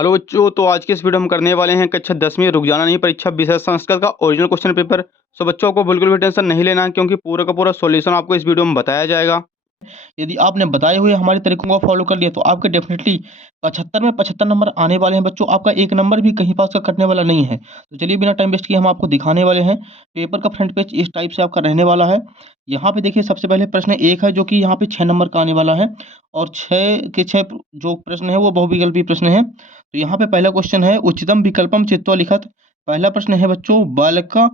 Hello बच्चों, तो आज की इस वीडियो में हम करने वाले हैं कक्षा 10वीं रुक जाना नहीं परीक्षा विषय संस्कृत का ओरिजिनल क्वेश्चन पेपर। सो बच्चों को बिल्कुल भी टेंशन नहीं लेना है, क्योंकि पूरा का पूरा सॉल्यूशन आपको इस वीडियो में बताया जाएगा। यदि आपने बताए हुए हमारे तरीकों को फॉलो कर लिया तो आपके डेफिनेटली 75 में 75 नंबर आने वाले हैं बच्चों। आपका एक नंबर भी कहीं पास का कटने वाला नहीं है। तो चलिए बिना टाइम वेस्ट किए हम आपको दिखाने वाले हैं। पेपर का फ्रंट पेज इस टाइप से आपका रहने वाला है। यहाँ पे देखिए सबसे पहले प्रश्न एक है जो कि यहाँ पे 6 नंबर का आने वाला है और 6 के 6 जो प्रश्न है वो बहुविकल्पी प्रश्न है। तो यहाँ पे पहला क्वेश्चन है उच्चतम विकल्पम चित्वा लिखत। पहला प्रश्न है बच्चों बालका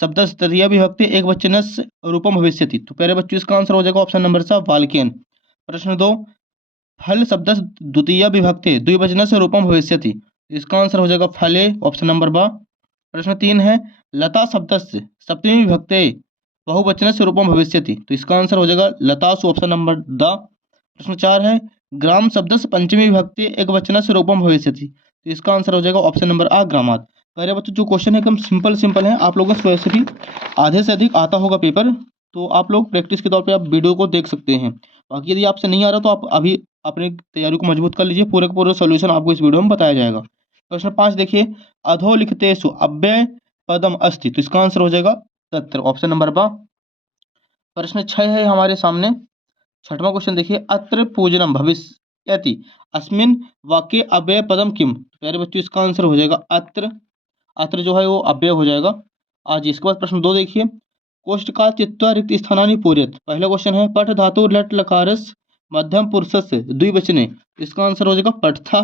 शब्दस्य तृतीया विभक्ति एकवचनस्य रूपम भविष्यति। तो प्यारे बच्चों इसका आंसर हो जाएगा ऑप्शन नंबर सा बालकेन। प्रश्न 2 फल शब्दस्य द्वितीया विभक्ति द्विवचनस्य रूपम भविष्यति। इसका आंसर हो जाएगा फले ऑप्शन नंबर बा। प्रश्न 3 है लता शब्दस्य सप्तमी विभक्ति बहुवचनस्य रूपम भविष्यति। तो इसका आंसर हो जाएगा लतासु ऑप्शन नंबर द। प्रश्न 4 है ग्राम शब्दस्य पंचमी विभक्ति एकवचनस्य रूपम भविष्यति। तो इसका आंसर हो जाएगा ऑप्शन नंबर आ ग्रामात। अरे बच्चों जो क्वेश्चन है एकदम सिंपल है। आप लोगों को वैसे भी आधे से अधिक आता होगा पेपर, तो आप लोग प्रैक्टिस के तौर पे आप वीडियो को देख सकते हैं। बाकी यदि आपसे नहीं आ रहा तो आप अभी अपनी तैयारी को मजबूत कर लीजिए। पूरे का पूरा सोल्यूशन आपको इस वीडियो में बताया जाएगा। प्रश्न 5 देखिए अधोलिखितेषु अव्यय पदम अस्ति। तो इसका आंसर हो जाएगा तत्र ऑप्शन नंबर बा। प्रश्न 6 है हमारे सामने। छठवां क्वेश्चन देखिए अत्र पूजनम भविष्यति अस्मिन वाक्ये अव्यय पदम किम। तो प्यारे बच्चों इसका आंसर हो जाएगा अत्र। अत्र जो है वो अव्यय हो जाएगा। आज इसके बाद प्रश्न 2 देखिए कोष्ठ का चित्वा रिक्त स्थानानि पूर्यत। पहला क्वेश्चन है पठ धातु लट लकारस मध्यम पुरुषस्य द्विवचने। इसका आंसर हो जाएगा पठथा।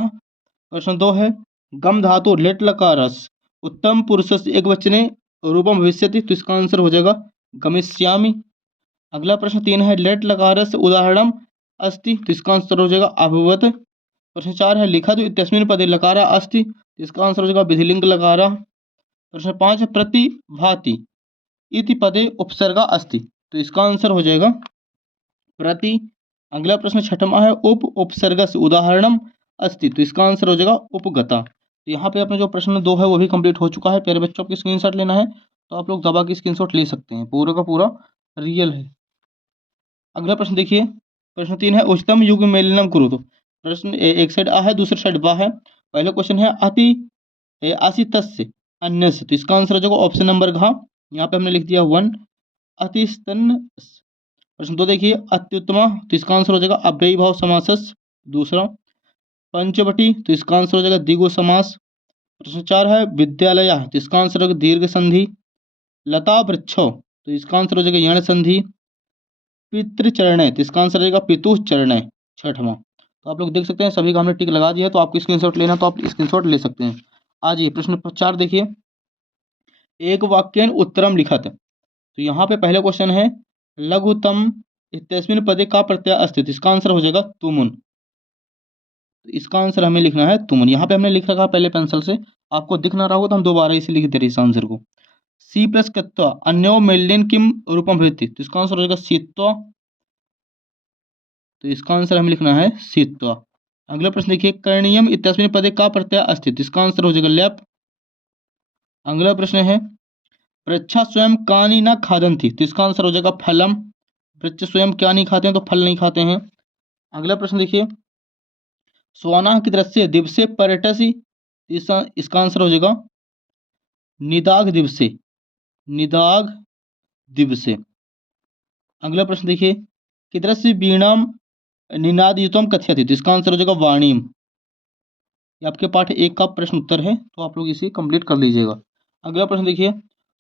प्रश्न 2 है गम धातु लट लकारस उत्तम पुरुषस्य एकवचने रूपम भविष्यति। तो इसका आंसर हो जाएगा गमिष्यामि। अगला प्रश्न 3 है लेट लकारस्य उदाहरणम अस्ति। तो इसका आंसर हो जाएगा अभवत। प्रश्न 4 है लिखा तो इत्यस्मिन् पदे लकारा अस्ति। तो इसका आंसर हो जाएगा विधिलिंग लकारा। प्रश्न 5 है प्रतिभाति इति पदे उपसर्गा अस्ति। तो इसका आंसर हो जाएगा प्रति। अगला प्रश्न छठवां है उपसर्गस्य उदाहरणम अस्ति। तो इसका आंसर हो जाएगा उपगता। तो यहाँ पे अपना जो प्रश्न 2 है वो भी कंप्लीट हो चुका है। प्यारे बच्चों आपको स्क्रीनशॉट लेना है तो आप लोग दबा के स्क्रीनशॉट ले सकते हैं। पूरा का पूरा रियल है। अगला प्रश्न देखिए प्रश्न 3 है उच्चतम युग मेलनम कुरु। तो प्रश्न एक साइड आ है दूसरी साइड बा है। पहला क्वेश्चन है अति आसितस्य अन्यस्य। तो इसका आंसर हो जाएगा ऑप्शन नंबर घ। यहाँ पे हमने लिख दिया 1 अतिस्तन। प्रश्न 2 देखिए अत्युत्तमा। तो इसका आंसर हो जाएगा अव्ययी भाव समासस दूसरा। पंचवटी। तो इसका आंसर हो जाएगा द्विगु समास। प्रश्न 4 है विद्यालय। तो इसका आंसर होगा दीर्घ संधि। लता वृक्षो। तो इसका आंसर हो जाएगा यण संधि। पितृचरण। तो इसका आंसर रहेगा पितुः चरण छठवां। तो आप लोग देख सकते हैं सभी का हमने टिक लगा दिया। तो आपको स्क्रीनशॉट लेना तो आप स्क्रीनशॉट ले सकते हैं। आज ये प्रश्न 4 देखिए एक वाक्यन उत्तरम लिखत। तो यहाँ पे पहला क्वेश्चन है लघुतम इत्यस्मिन् पदे का प्रत्यय अस्ति। तो इसका आंसर हो जाएगा तुमुन। तो इसका आंसर हमें लिखना है तुमुन। यहाँ पे हमने लिख रखा पहले पेंसिल से, आपको दिख ना रहा हो तो हम दोबारा इसे लिख दे रहे इस आंसर को। सी प्लस कृत्वा अन्यो मेलिन किम रूपम भवति। तो इसका आंसर हो जाएगा सीत्वा। तो इसका आंसर हमें लिखना है सीत्वा। अगला प्रश्न देखिए करणीयम इत्यस्मिन् पदे का प्रत्यय अस्ति। तो इसका आंसर हो जाएगा लैप। अगला प्रश्न है वृक्षा स्वयं कानि न खादन्ति। तो इसका आंसर हो जाएगा फलम। वृक्ष स्वयं क्या नहीं खाते हैं तो फल नहीं खाते हैं। अगला प्रश्न देखिए स्वाना की दृश्य दिवसे पर्यटसी। इसका आंसर हो जाएगा निदाग दिवसे। निदाग दिवसे। अगला प्रश्न देखिए किदृश्य वीणाम निनादयुतम कथयति। तो इसका आंसर हो जाएगा वाणीम। ये आपके पाठ 1 का प्रश्न उत्तर है, तो आप लोग इसे कंप्लीट कर लीजिएगा। अगला प्रश्न देखिए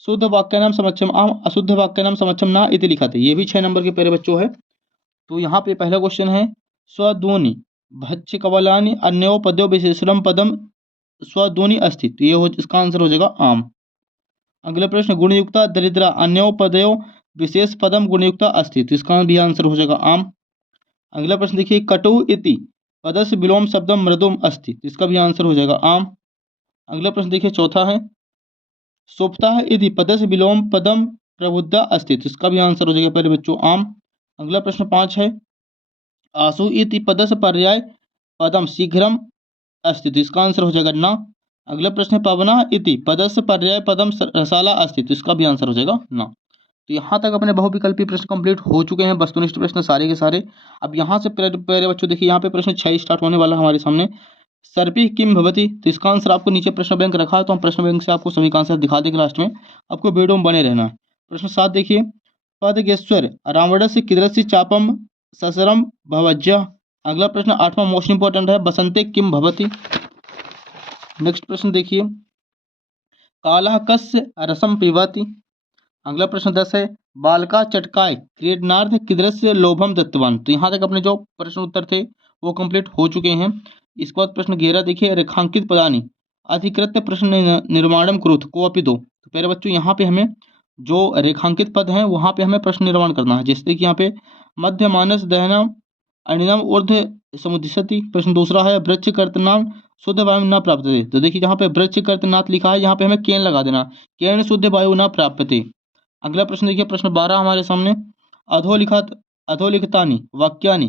शुद्ध वाक्य नाम समक्षम आम अशुद्ध वाक्य नाम समक्षम ना इति लिखा था। ये भी 6 नंबर के प्यारे बच्चों है। तो यहाँ पे पहला क्वेश्चन है स्वध्वनि भच्य कवलानि अन्यो पदो विशेषणम पदम स्वध्वनि अस्ति। तो ये इसका आंसर हो जाएगा आम। अगला प्रश्न गुणयुक्ता दरिद्रा अन्यो पदयो विशेष पदम गुणयुक्ता अस्ति। तो इसका भी आंसर हो जाएगा आम। अगला प्रश्न देखिए कटु इति पदस्य विलोम शब्दम मृदुम अस्ति। तो इसका भी आंसर हो जाएगा आम। अगला प्रश्न देखिए चौथा है सुप्ता इति पदस्य विलोम पदम प्रबुद्धा अस्ति। तो इसका भी आंसर हो जाएगा पहले बच्चों आम। अगला प्रश्न 5 है आसु इति पदस्य पर्याय पदम शीघ्रम अस्ति। तो इसका आंसर हो जाएगा ना। अगला प्रश्न है पवना इति पदस्य पर्याय पदम रसाला अस्ति। तो इसका भी आंसर हो जाएगा ना। तो यहाँ तक अपने बहुविकल्पी प्रश्न कंप्लीट हो चुके हैं, वस्तुनिष्ठ प्रश्न सारे के सारे। अब यहाँ से प्यारे बच्चों देखिए यहाँ पे प्रश्न 6 स्टार्ट होने वाला है हमारे सामने। सर्पी किम भवति, तो इसका आंसर आपको नीचे प्रश्न बैंक रखा है, तो हम प्रश्न बैंक से आपको सभी का आंसर दिखा देंगे लास्ट में, आपको वीडियो में बने रहना है। प्रश्न 7 देखिए, पदगेश्वर रावणस्य कीदृश चापम ससरम भवज्य। अगला प्रश्न 8वां मोस्ट इंपॉर्टेंट है, बसंते किम भवति। नेक्स्ट प्रश्न देखिए, कालः कस्य रसम पिबति। अगला प्रश्न 10 है, बालका चटकाय क्रीडनार्थ कीदृश लोभम दत्तवान। तो यहाँ तक अपने जो प्रश्न उत्तर थे वो कंप्लीट हो चुके हैं। इसके बाद प्रश्न 11 देखिए, रेखांकित पदानि अधिकृत्य प्रश्न निर्माणम कुरुत कोअपि दो। तो प्यारे बच्चों, यहाँ पे हमें जो रेखांकित पद हैं वहाँ पे हमें प्रश्न निर्माण करना है, जैसे कि यहाँ पे मध्य मानस दहनम अनिनम ऊर्ध्व समुदिशति। प्रश्न दूसरा है, वृक्ष कर्तनाम शुद्ध वायु न प्राप्यते। तो देखिए जहाँ पे वृक्ष कर्तनाथ लिखा है यहाँ पे हमें केन लगा देना, केन शुद्ध वायु न प्राप्यते। अगला प्रश्न देखिए, प्रश्न 12 हमारे सामने, अधोलिखितानि वाक्यानि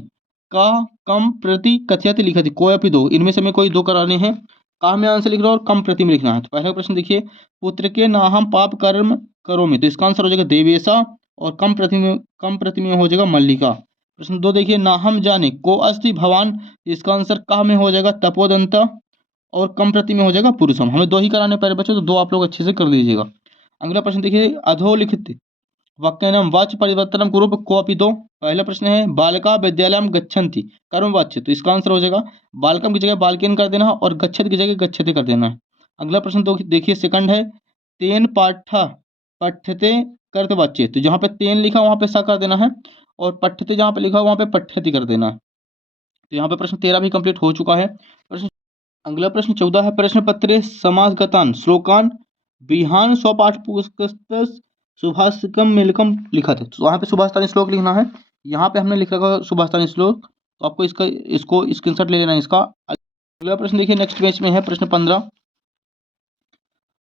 का कम प्रति कथयति लिखति कोई दो। इनमें से हमें कोई दो कराने हैं, का में आंसर लिख रहा है और कम प्रति में लिखना है। तो पहला प्रश्न देखिए, पुत्र के नाहम पाप कर्म करोमि। तो इसका आंसर हो जाएगा देवेशा, और कम प्रति में हो जाएगा मल्लिका। प्रश्न 2 देखिए, नाहम जाने को अस्ति भवान। इसका आंसर का में हो जाएगा तपोदंत, और कम प्रति में हो जाएगा पुरुषम। हमें दो ही कराने पहले बच्चों, तो दो आप लोग अच्छे से कर दीजिएगा। अगला प्रश्न देखिए, अधोलिखित वाक्यानां वाच्य परिवर्तनम कुरु कोऽपि दो। पहला प्रश्न है, बालका विद्यालयम गच्छन्ति कर्म वाच्य। तो इसका आंसर हो जाएगा बालकम की जगह बालकेन कर देना और गच्छति की जगह गच्छति कर देना है। अगला प्रश्न देखिए सेकंड है, तेन पाठा पठ्यते कर्तवाच्य। तो जहाँ पे तेन लिखा वहाँ पे सा कर देना है, और पठ्यते जहाँ पे लिखा वहाँ पे पठ्यति कर देना है। तो यहाँ पे प्रश्न 13 भी कंप्लीट हो चुका है। अगला प्रश्न 14 है, प्रश्न पत्रे समासगतान श्लोकान बिहान स्वपाठ पुस्तक सुभाषिकम मिलकम लिखा था। तो वहाँ पे सुभाषितानी श्लोक लिखना है, यहाँ पे हमने लिख रखा है सुभाषितानी श्लोक, तो आपको इसको स्क्रीनशॉट ले लेना है इसका। अगला प्रश्न देखिए नेक्स्ट पेज में है, प्रश्न 15,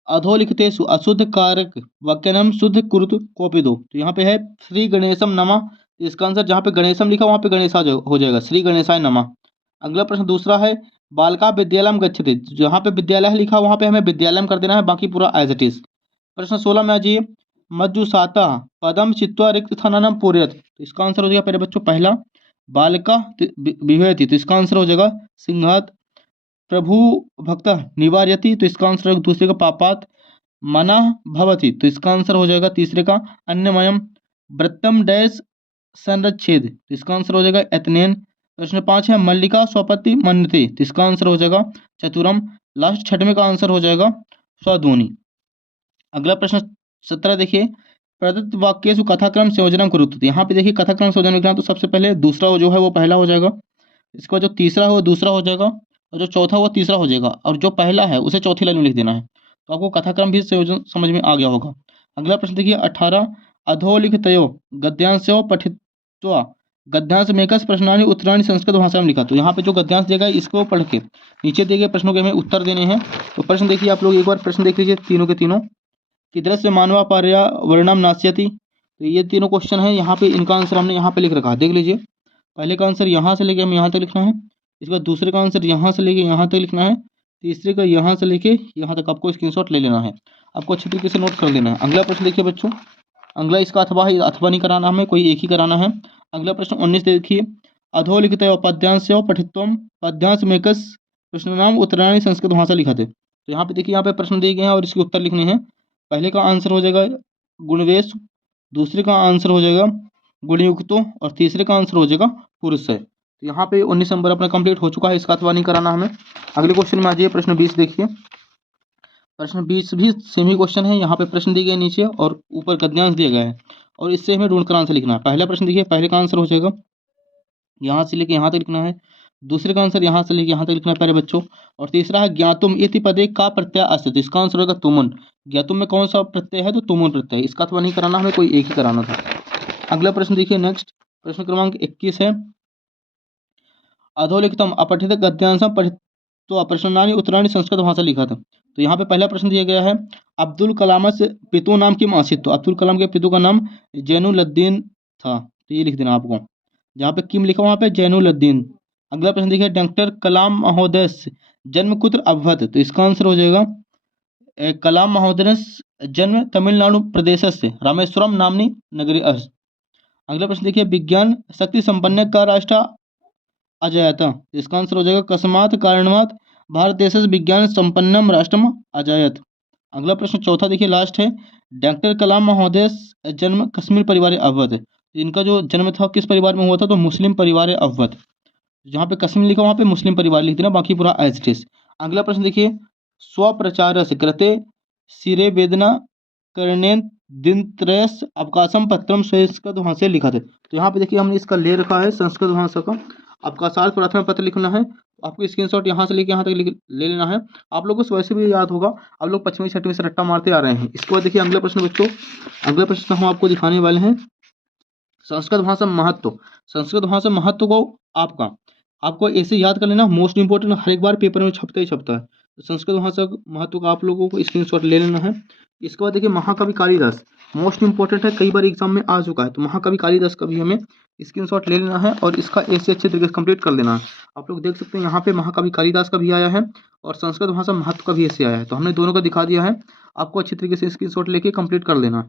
अधोलिखितेषु अशुद्ध कारक वाक्यानां शुद्ध कुरुत कोऽपि दो। तो यहाँ पे है श्री गणेशम नमः। इसका आंसर जहाँ पे गणेशम लिखा वहाँ पे गणेशा हो जाएगा, श्री गणेशाय नमः। अगला प्रश्न दूसरा है, बालका विद्यालयम गच्छति। जहाँ पे विद्यालय लिखा वहाँ पे हमें विद्यालयम कर देना है, बाकी पूरा एज इट इज। प्रश्न 16 में आ जाइए, मज्जुसाता पदम चित्वा रिक्त स्थानानां पूरयत। तो इसका आंसर हो जाएगा पहले बच्चों पहला, बालका विभयति। तो इसका आंसर हो जाएगा सिंहात प्रभु भक्त निवार्यति। तो इसका आंसर होगा दूसरे का, पापात मना भवति। तो इसका आंसर हो जाएगा तीसरे का, अन्यमयम वृत्तम डैश संरच्छेद। तो इसका आंसर हो जाएगा एतनेन। प्रश्न 5 है, मल्लिका स्वपति मन्यते। तो इसका आंसर हो जाएगा चतुरम। लास्ट छठवें का आंसर हो जाएगा स्वध्वनि। अगला प्रश्न 17 देखिए, प्रदत्त वाक्येषु कथाक्रम संयोजनम कुरुत। यहाँ पे देखिए कथाक्रम संयोजन लिखना, तो सबसे पहले दूसरा जो है वो पहला हो जाएगा, इसके बाद जो तीसरा है वो दूसरा हो जाएगा, और जो चौथा वो तीसरा हो जाएगा, और जो पहला है उसे चौथी लाइन में लिख देना है। तो आपको कथाक्रम भी संयोजन समझ में आ गया होगा। अगला प्रश्न देखिए 18, अधोलिखितयो गद्यांशो पठित्वा गद्यांश मेकस प्रश्नानि उत्तराणि संस्कृत भाषा में लिखा। तो यहाँ पे जो गद्यांश देगा इसको पढ़ के नीचे दिए गए प्रश्नों के हमें उत्तर देने हैं। तो प्रश्न देखिए आप लोग एक बार प्रश्न देख लीजिए, तीनों के तीनों, कीदृश मानवा पर्यावरणम नास्यति। तो ये तीनों क्वेश्चन है, यहाँ पे इनका आंसर हमने यहाँ पे लिख रखा है, देख लीजिए। पहले का आंसर यहाँ से लेके हमें यहाँ तक लिखना है, इसके बाद दूसरे का आंसर यहाँ से लेके यहाँ तक लिखना है, तीसरे का यहाँ से लेके यहाँ तक आपको स्क्रीनशॉट ले लेना है, आपको अच्छी तरीके से नोट कर लेना है। अगला प्रश्न देखिए बच्चों, अगला इसका अथवा नहीं कराना, हमें कोई एक ही कराना है। अगला प्रश्न 19 देखिए, अधोलिखित पद्यांश पठित्वम पद्यांश मेकस प्रश्न नाम उत्तरायणी संस्कृत भाषा लिखा थे। तो यहाँ पे देखिए यहाँ पे प्रश्न दिए गए हैं और इसके उत्तर लिखने हैं। पहले का आंसर हो जाएगा गुणवेश, दूसरे का आंसर हो जाएगा गुणयुक्तो, और तीसरे का आंसर हो जाएगा पुरुष है। तो यहाँ पे 19 नंबर अपना कंप्लीट हो चुका है, इसका अथवा नहीं कराना हमें। अगले क्वेश्चन में आ जाइए, प्रश्न 20 देखिए। प्रश्न 20 भी सेम ही क्वेश्चन है, यहाँ पे प्रश्न दिए गए नीचे और ऊपर गद्यांश दिया गया है, और इससे हमें ढूंढकर आंसर लिखना है। पहला प्रश्न देखिए, पहले का आंसर हो जाएगा यहाँ से लेके यहाँ तक लिखना है, दूसरे का आंसर यहाँ से लेके यहाँ तक लिखना है प्यारे बच्चों, और तीसरा है ज्ञातुम इति पदे का प्रत्यय अस्ति। तो इसका आंसर होगा तुमुन। ज्ञातुम में कौन सा प्रत्यय है, तो तुमुन प्रत्यय। इसका अथवा नहीं कराना, हमें कोई एक ही कराना था। अगला प्रश्न देखिए नेक्स्ट, प्रश्न क्रमांक 21 है, अधोलिखितम अपठित गद्यांशम पठित्वा प्रश्नानि उत्तराणि संस्कृत भाषा लिखा था। तो यहाँ पे पहला प्रश्न दिया गया है, अब्दुल कलाम से पितु नाम किम आसीत। तो अब्दुल कलाम के पितु का नाम जैनुलद्दीन था, तो ये लिख देना आपको। जहाँ पे किम लिखा वहाँ पे जैनुलद्दीन। अगला प्रश्न देखिए, डॉक्टर कलाम महोदय जन्म कुत्र अभवत। तो इसका आंसर हो जाएगा कलाम महोदय जन्म तमिलनाडु प्रदेश से रामेश्वरम नामनी नगरी अस्त। अगला प्रश्न देखिए, विज्ञान शक्ति संपन्न का राष्ट्र अजयता। इसका आंसर हो जाएगा कस्मात कारणात् भारत देशस्य विज्ञान संपन्नम राष्ट्रम अजायत। अगला प्रश्न चौथा देखिए लास्ट है। डॉक्टर कलाम महोदय जन्म कश्मीर परिवार अवध। इनका जो जन्म था किस परिवार में हुआ था, तो मुस्लिम परिवार अवध। जहाँ पे कश्मीर लिखा वहाँ पे मुस्लिम परिवार लिख देना, बाकी पूरा एज इट इज। अगला प्रश्न देखिए, स्वप्रचारस्य कृते सिरे वेदना कर्णेन दिनत्रयस्य अवकाशम पत्रम संस्कृत भाषा से लिखा था। तो यहाँ पे देखिए हमने इसका ले रखा है संस्कृत भाषा का अवकाशार्थ प्रार्थना पत्र लिखना है। आपको स्क्रीनशॉट यहाँ से लेके यहाँ तक ले लेना है। आप लोगों को वैसे भी याद होगा, आप लोग 5वीं 6वीं से रट्टा मारते आ रहे हैं। इसके बाद देखिए अगला प्रश्न बच्चों, अगला प्रश्न हम आपको दिखाने वाले हैं संस्कृत भाषा महत्व। संस्कृत भाषा महत्व को आपको ऐसे याद कर लेना, मोस्ट इंपॉर्टेंट, हर एक बार पेपर में छपता ही छपता है। तो संस्कृत भाषा महत्व का आप लोगों को स्क्रीनशॉट ले लेना है। इसके बाद देखिए महाकवि कालिदास, मोस्ट इंपॉर्टेंट है, कई बार एग्जाम में आ चुका है। तो महाकवि कालिदास का भी हमें स्क्रीनशॉट ले लेना है और इसका ऐसे अच्छे तरीके से कंप्लीट कर लेना है। आप लोग देख सकते हैं यहाँ पे महाकवि कालिदास का भी आया है और संस्कृत भाषा महत्व का भी ऐसे आया है। तो हमने दोनों का दिखा दिया है, आपको अच्छी तरीके से स्क्रीनशॉट लेके कंप्लीट कर लेना।